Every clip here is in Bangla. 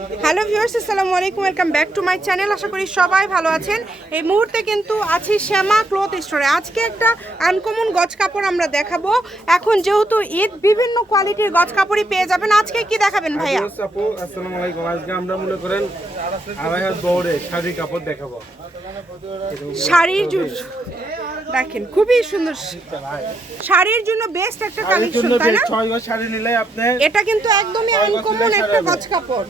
হ্যালো ভিউয়ার্স আসসালামু আলাইকুম welcome back to my channel আশা করি সবাই ভালো আছেন। এই মুহূর্তে কিন্তু আছি শ্যামা ক্লথ স্টোরে আজকে একটা আনকমন গজ কাপড় আমরা দেখাবো। এখন যেহেতু ঈদ বিভিন্ন কোয়ালিটির গজ কাপড়ই পেয়ে যাবেন। আজকে কি দেখাবেন ভাইয়া? আসসালামু আলাইকুম। আজকে আমরা মনে করেন আড়াই হাত বউরে শাড়ি কাপড় দেখাবো। শাড়ির জন্য দেখেন খুবই সুন্দর শাড়ির জন্য বেস্ট একটা কালেকশন তাই না? শাড়ি নিলে আপনি এটা কিন্তু একদমই আনকমন একটা গজ কাপড়।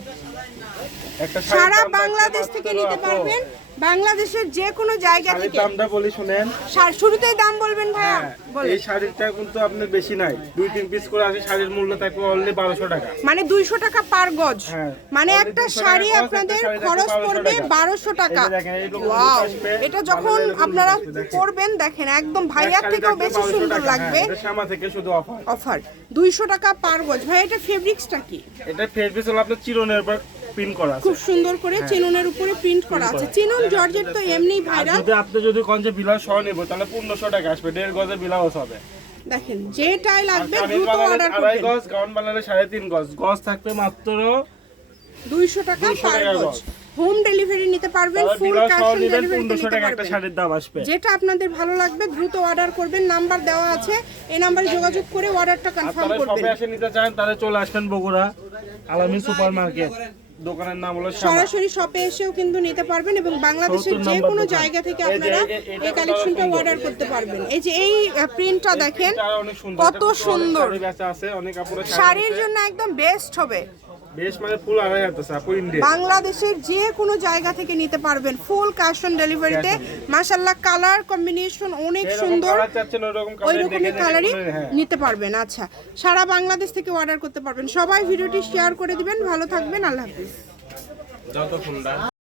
সারা বাংলাদেশ থেকে নিতে পারবেন। বাংলাদেশের যে কোনো জায়গা থেকে। দামটা বলি শুনেন। শুরুতেই দাম বলবেন ভাইয়া। হ্যাঁ, এই শাড়িটা কিন্তু আপনার বেশি নাই। দুই তিন পিস করে আছে শাড়ির মূল্য থাকবে অনলি বারোশো টাকা। মানে দুইশো টাকা পার গজ। হ্যাঁ। মানে একটা শাড়ি আপনাদের খরচ পড়বে টাকা। বারোশো টাকা। ওয়াও। এটা যখন আপনারা। পরবেন দেখেন একদম এক ভাইয়ার থেকেও বেশি সুন্দর লাগবে। হ্যাঁ, শ্যামা থেকে শুধু অফার অফার দুইশো টাকা পার গজ। ভাই এটা ফেব্রিক্সটা কি? এটা পিস হলো আপনার চিরনের পিন করা আছে। খুব সুন্দর করে চিননের উপরে প্রিন্ট করা আছে। চিনন জর্জেট তো এমনি ভাইরাল যদি আপনি যদি কোন যে বিলাস সহ নেব তাহলে পনেরোশো টাকা আসবে দেড় গজে বিলাস হবে। দেখেন যেটাই লাগবে দ্রুত অর্ডার আড়াই গজ গাউন বানালে সাড়ে তিন গজ। গজ থাকবে মাত্র দুইশো টাকা পার গজ। হোম ডেলিভারি নিতে পারবেন ফুল ক্যাশ অন ডেলিভারি নিতে পারবেন। দাম আসবে। যেটা আপনাদের ভালো লাগবে দ্রুত অর্ডার করবেন নাম্বার দেওয়া আছে। এই নাম্বারে যোগাযোগ করে অর্ডারটা কনফার্ম করবেন। সবে এসে নিতে চান তাহলে চলে আসবেন বগুড়া আলামিন সুপার মার্কেট দোকানের নাম হলো সরাসরি শপে এসেও কিন্তু নিতে পারবেন এবং বাংলাদেশের যে কোনো জায়গা থেকে আপনারা এই- কালেকশনটা অর্ডার করতে পারবেন। এই যে এই প্রিন্টটা দেখেন কত সুন্দর। শাড়ির জন্য একদম বেস্ট হবে। বেশ মানে বাংলাদেশের যে কোনো জায়গা থেকে নিতে পারবেন ফুল ক্যাশ অন ডেলিভারিতে মাশাল্লাহ কালার কম্বিনেশন অনেক সুন্দর। ওই কালার রকমের কালারই নিতে পারবেন আচ্ছা। সারা বাংলাদেশ থেকে অর্ডার করতে পারবেন। সবাই ভিডিওটি শেয়ার করে দিবেন। ভালো থাকবেন আল্লাহ হাফিজ। যত সুন্দর